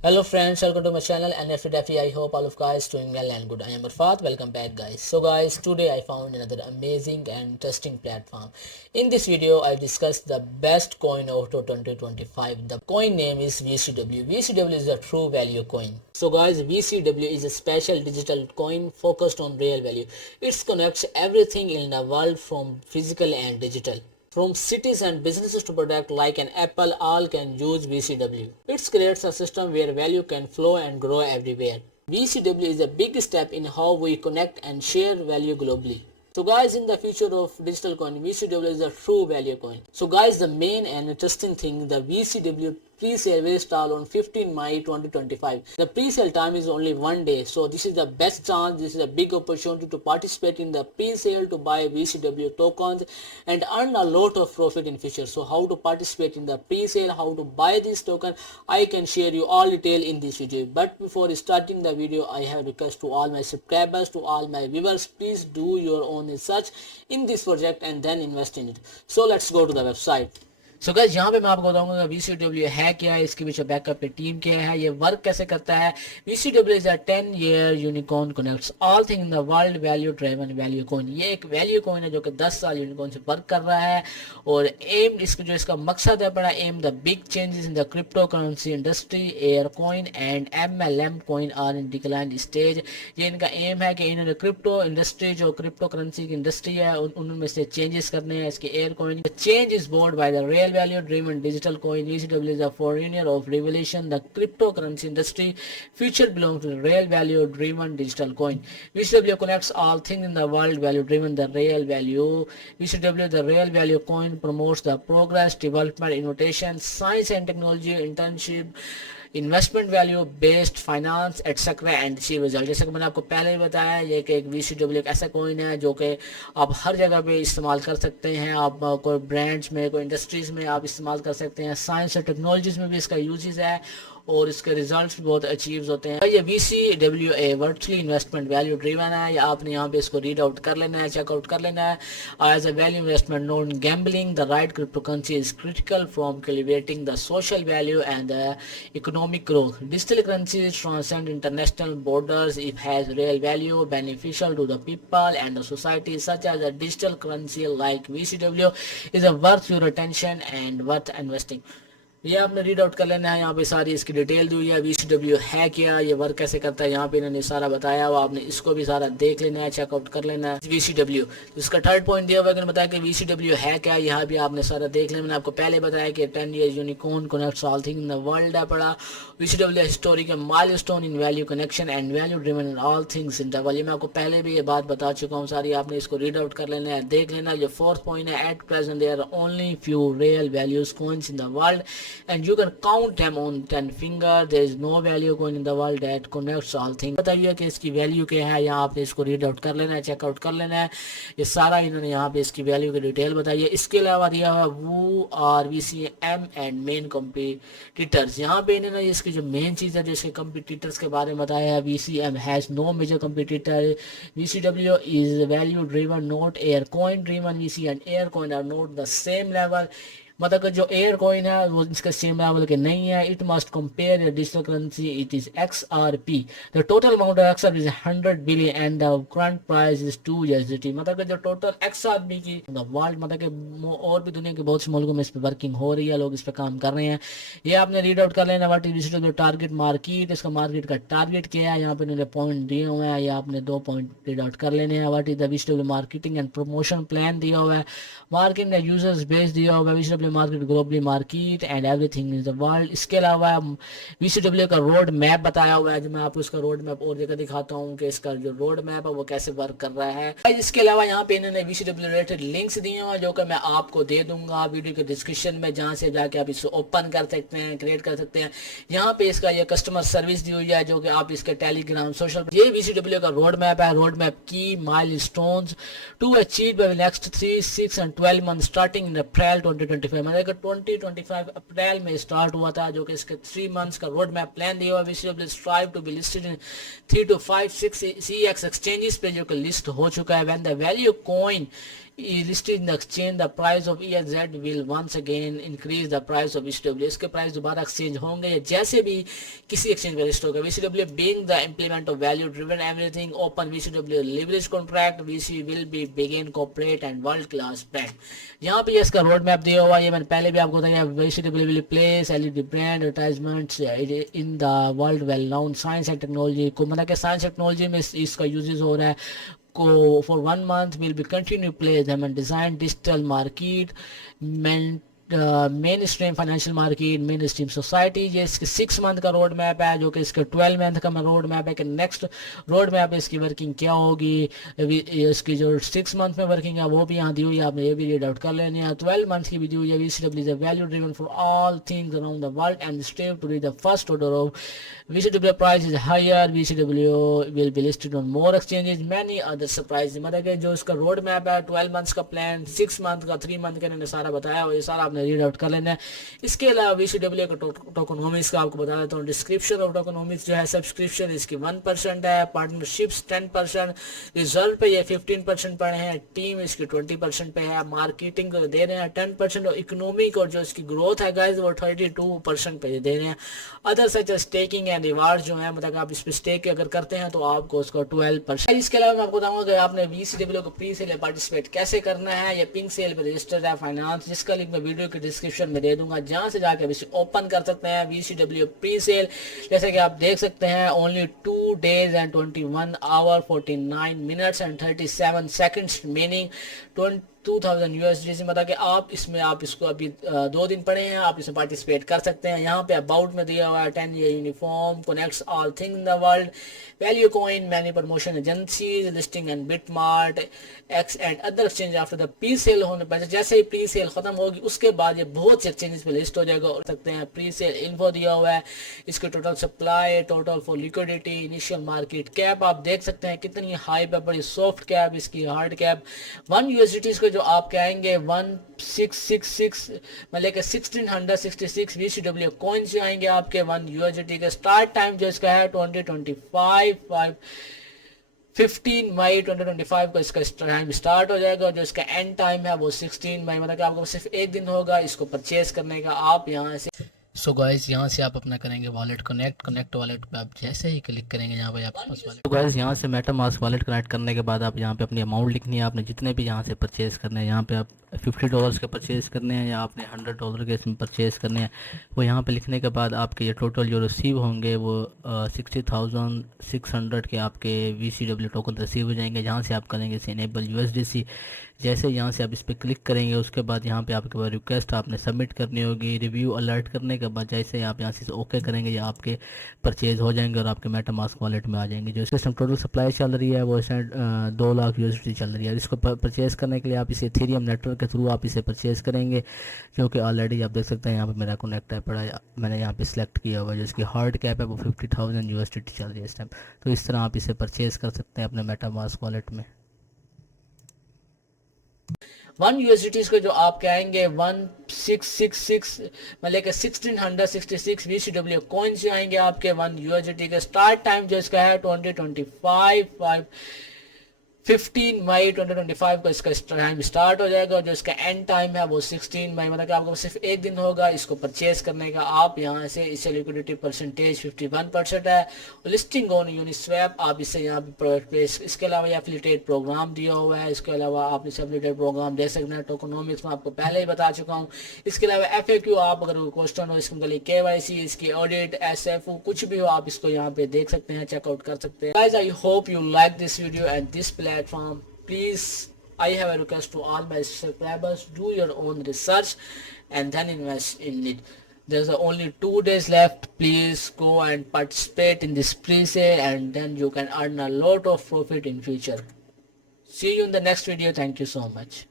Hello friends, welcome to my channel NFT Daffy. I hope all of guys doing well and good. I am Arfat. Welcome back guys. So guys, today I found another amazing and interesting platform. In this video, I discussed the best coin of 2025. The coin name is VCW. VCW is a true value coin. So guys, VCW is a special digital coin focused on real value. It connects everything in the world from physical and digital. From cities and businesses to product like an Apple, all can use VCW. It creates a system where value can flow and grow everywhere. VCW is a big step in how we connect and share value globally. So guys, in the future of digital coin, VCW is a true value coin. So guys, the main and interesting thing, the VCW pre-sale will start on 15 May 2025. The pre-sale time is only 1 day, so this is the best chance, this is a big opportunity to participate in the pre-sale to buy VCW tokens and earn a lot of profit in future. So how to participate in the pre-sale, how to buy this token, I can share you all detail in this video. But before starting the video, I have request to all my subscribers, to all my viewers, please do your own research in this project and then invest in it. So let's go to the website. So guys यहाँ पे मैं आपको बताऊंगा VCW है क्या है, इसके पीछे बैकअप पे टीम क्या है, ये वर्क कैसे करता है. VCW is a 10-year unicorn connects all thing in the world value driven value coin. ये एक वैल्यू कॉइन है जो कि 10 साल यूनिकॉर्न से वर्क कर रहा है और एम इसका मकसद है बड़ा aim the big changes in the cryptocurrency industry. Air coin and MLM coin are in decline stage. ये इनका एम है कि इन्होंने क्रिप्टो इंडस्ट्री, जो क्रिप्टो करेंसी की इंडस्ट्री है, उनमें से चेंजेस करने हैं. इसके air coin change is board by the real value driven digital coin. VCW is a foreigner of revolution the cryptocurrency industry. Future belongs to the real value driven digital coin. VCW connects all things in the world value driven the real value. VCW the real value coin promotes the progress, development, innovation, science and technology, internship, investment value based finance etcetera and achieve result. जैसे कि मैंने आपको पहले ही बताया, ये कि एक VCW एक ऐसा कॉइन है जो कि आप हर जगह पे इस्तेमाल कर सकते हैं. आप कोई ब्रांड्स में, कोई इंडस्ट्रीज़ में आप इस्तेमाल कर सकते हैं. साइंस और टेक्नोलॉजीज़ में भी इसका यूजेस है और इसके रिजल्ट्स भी बहुत अचीव होते हैं. ये VCW ए वर्चुअली इन्वेस्टमेंट वैल्यू ड्रिवन है. या आपने यहाँ पे इसको रीड आउट कर लेना है, चेकआउट कर लेना है. As a value investment non gambling the right cryptocurrency is critical from calibrating the social value and the economic growth. Digital currencies transcend international borders. It has real value, beneficial to the people and the society, such as a digital currency like VCW is a worth your attention and worth investing. ये आपने read out कर लेना है. यहाँ पे सारी इसकी detail दी हुई है. VCW है क्या, ये वर्क कैसे करता है, यहाँ पे इन्होंने सारा बताया हुआ. आपने इसको भी सारा देख लेना है, चेकआउट कर लेना है. VCW तो इसका थर्ड पॉइंट दिया हुआ है, बताया कि VCW है क्या, यहाँ भी आपने सारा देख लेना. मैंने आपको पहले बताया कि 10 years unicorn connects all thing in the world है पड़ा. VCW historical milestone in value connection and value driven in all things in the world. ये मैं आपको पहले भी ये बात बता चुका हूँ सारी. आपने इसको रीड आउट कर लेना है, देख लेना. ये फोर्थ पॉइंट है, at present there are only few real values coins in the world and you can count them on 10 finger. There is no value coin in the world that connects all things. बताइए कि इसकी value क्या है. यहाँ आपने इसको read out कर लेना है, चेकआउट कर लेना है. ये सारा इन्होंने यहाँ पे इसकी वैल्यू की डिटेल बताई है. इसके अलावा दिया हुआ वो are VCM and main competitors. यहाँ पे इन्होंने इसकी जो मेन चीज़ है, जो इसके कम्पिटिटर्स के बारे में बताया है. VCM has no major competitor. VCW is value driven not air coin driven. VC and air coin are not the same level. मतलब कि जो एयर कॉइन है वो इसका सेम लेवल के नहीं है. It must compare digital currency. It is XRP. The total amount of XRP is 100 billion and the current price is 2 USDT. मतलब कि जो टोटल XRP की वर्ल्ड, मतलब कि और भी दुनिया के बहुत से मुल्कों में इस पर वर्किंग हो रही है, लोग इस पर काम कर रहे हैं. ये आपने रीड आउट कर लेना. व्हाट इज जो टारगेट मार्केट, इसका मार्केट का टारगेट क्या है. यहाँ पे इन्होंने पॉइंट दिए हुए हैं, ये आपने 2 पॉइंट रीड आउट कर लेने हैं. What is the VCW marketing and promotion plan दिया हुआ है. मार्केटिंग यूजर्स बेस दिया हुआ है. VCW market globally market and everything in the world. इसके अलावा VCW का रोड मैप बताया हुआ है, जो मैं आपको इसका रोड मैप और जगह दिखाता हूँ कि इसका जो रोड मैप है वो कैसे वर्क कर रहा है. इसके अलावा यहाँ पे इन्होंने VCW रिलेटेड लिंक्स दिए हुए हैं जो कि मैं आपको दे दूंगा वीडियो के डिस्क्रिप्शन में, जहाँ से जाके आप इसे ओपन कर सकते हैं, क्रिएट कर सकते हैं. यहाँ पे इसका ये कस्टमर सर्विस दी हुई है जो कि आप इसके टेलीग्राम सोशल. ये VCW का रोड मैप है. रोड मैप की milestones to achieve by next 3, 6 and 12 month starting in April 2025. मतलब 2025 अप्रैल में स्टार्ट हुआ था, जो कि इसके 3 मंथ्स का रोड मैप प्लान दिया हुआ. VCW strive to be listed in 3 to 5, 6 CX exchanges पे जो कि लिस्ट हो चुका है. When the value coin listed in the exchange, the price of EXZ will once again increase the price of VCW. इसके price दोबारा exchange होंगे या जैसे भी किसी एक्सचेंज में लिस्ट होगा. VCW being the implement of value driven everything open VCW leverage contract, VC will be begin corporate and world class bank. यहाँ पे इसका रोड मैप दिया हुआ है. ये मैंने पहले भी आपको बताया. VCW will place LED brand advertisements in the world well known science and technology को मतलब कि साइंस टेक्नोलॉजी में इसका यूजेस हो रहा है. For 1 month will be continue play them and design digital market main stream financial market, main stream society. ये इसके 6 मंथ का रोड मैप है, जो कि इसके 12 मंथ का रोड मैप है कि नेक्स्ट रोड मैप है इसकी वर्किंग क्या होगी. इसकी जो 6 मंथ में वर्किंग है वो भी यहाँ दी हुई है, आपने ये भी रीड आउट कर लेनी है. 12 मंथ की भी दी हुई है. VCW is a value driven for all things around the world and strive to reach the first order of VCW price is higher. VCW will be listed on more exchanges many other surprise. मतलब कि जो इसका road map है 12 months का plan, 6 month का, 3 month का इन्होंने सारा बताया और ये सारा आपने रीड आउट कर लेना है. इसके अलावा VCW का टोकनोमिक्स का आपको बता देता हूँ. डिस्क्रिप्शन ऑफ टोकनोमिक्स जो है, सब्सक्रिप्शन इसकी 1% है, पार्टनरशिप्स 10%, रिजर्व पे ये 15% पड़े हैं, टीम इसकी 20% पे है, मार्केटिंग को दे रहे हैं 10% और इकोनॉमिक और जो इसकी ग्रोथ है गाइस वो 32% पे दे रहे हैं. Other such staking and reward जो है, मतलब आप इस पे स्टेक अगर करते हैं तो आपको उसका 12%. इसके अलावा मैं आपको बताऊंगा कि आपने VCW को प्री सेल पार्टिसिपेट कैसे करना है. ये पिंक सेल पे रजिस्टर्ड है फाइनेंस, जिसका लिंक मैं वीडियो के डिस्क्रिप्शन में दे दूंगा, जहां से जाके इसे ओपन कर सकते हैं. VCW प्री सेल जैसे कि आप देख सकते हैं, only 2 days and 21 hour 49 minutes and 37 seconds meaning 2000 USD से. मतलब कि आप इसमें आप इसको अभी 2 दिन पड़े हैं, आप इसमें पार्टिसिपेट कर सकते हैं. यहाँ पे अबाउट में दिया हुआ है 10 year uniform connects all thing in the world, value coin, many promotion agencies, listing and BitMart, x and other exchange. After the pre sale होने पर जैसे ही प्री सेल खत्म होगी उसके बाद ये बहुत से एक्सचेंजेस पे लिस्ट हो जाएगा. और सकते हैं प्री सेल इन्फो दिया हुआ है, इसके total supply, total for liquidity, initial market cap आप देख सकते हैं कितनी हाई पे पड़ी, सॉफ्ट कैप, इसकी हार्ड कैप. 1 USDT को जो आपके आएंगे 1666 मतलब कि 1666 VCW कॉइन्स जो आएंगे आपके 1 USDT के. स्टार्ट टाइम जो इसका है 15 मई 2025 को इसका टाइम स्टार्ट हो जाएगा. और जो इसका एंड टाइम है वो 16 मई, मतलब कि आपको सिर्फ 1 दिन होगा इसको परचेज करने का. आप यहाँ से सो गाइस यहाँ से आप अपना करेंगे वॉलेट कनेक्ट वॉलेट पे आप जैसे ही क्लिक करेंगे यहाँ पे आपके पास वॉलेट. तो गाइस यहाँ से मेटामास्क वॉलेट कनेक्ट करने के बाद आप यहाँ पे अपनी अमाउंट लिखनी है. आपने जितने भी यहाँ से परचेज करने हैं, यहाँ पे आप $50 के परचेज़ करने हैं या आपने $100 के इसमें परचेज़ करने हैं, वो यहाँ पे लिखने के बाद आपके ये टोटल जो रिसीव होंगे वो 60,600 के आपके VCW टोकन रिसीव हो जाएंगे. जहाँ से आप करेंगे इसे इनेबल USDC. जैसे यहाँ से आप इस पर क्लिक करेंगे उसके बाद यहाँ पे आपके पास रिक्वेस्ट आपने सबमिट करनी होगी. रिव्यू अलर्ट करने के बाद जैसे आप यहाँ से ओके करेंगे या आपके परचेज़ हो जाएंगे और आपके मेटामास्क वॉलेट में आ जाएंगे. जो इसके टोटल सप्लाई चल रही है वो 2 लाख USD चल रही है. इसको परचेज़ करने के लिए आप इसे इथेरियम नेटवर्क के थ्रू आप इसे परचेज़ करेंगे, जो कि ऑलरेडी आप देख सकते हैं यहाँ पे मेरा कनेक्ट है पड़ा है, मैंने यहाँ पे सिलेक्ट किया हुआ है. जो इसकी हार्ड कैप है वो 50,000 USD चल रही है इस टाइम. तो इस तरह आप इसे परचेज़ कर सकते हैं अपने मेटामास्क वॉलेट में. 1 USDT को जो आपके आएंगे 1666 मतलब कि 1666 VCW कॉइन्स जो आएंगे आपके 1 USDT के. स्टार्ट टाइम जो इसका है 15 मई 2025 को इसका टाइम स्टार्ट हो जाएगा. और जो इसका एंड टाइम है वो 16 मई, मतलब कि आपको सिर्फ 1 दिन होगा इसको परचेज करने का. आप यहाँ से इसे लिक्विडिटी परसेंटेज 51% है. लिस्टिंग ऑन यूनिस्वैप आप इससे यहाँ पे. इसके अलावा ये एफिलिएटेड प्रोग्राम दिया हुआ है. इसके अलावा आप इसे एफिलिएटेड प्रोग्राम दे सकते हैं. टोकनोमिक्स में आपको पहले ही बता चुका हूँ. इसके अलावा FAQ आप अगर क्वेश्चन हो इसके लिए KYC, इसकी ऑडिट, SFO कुछ भी हो आप इसको यहाँ पे देख सकते हैं, चेकआउट कर सकते हैं. Guys, I hope you like this video and this platform. Please, I have a request to all my subscribers, do your own research and then invest in it. There's only 2 days left. Please go and participate in this pre-sale and then you can earn a lot of profit in future. See you in the next video. Thank you so much.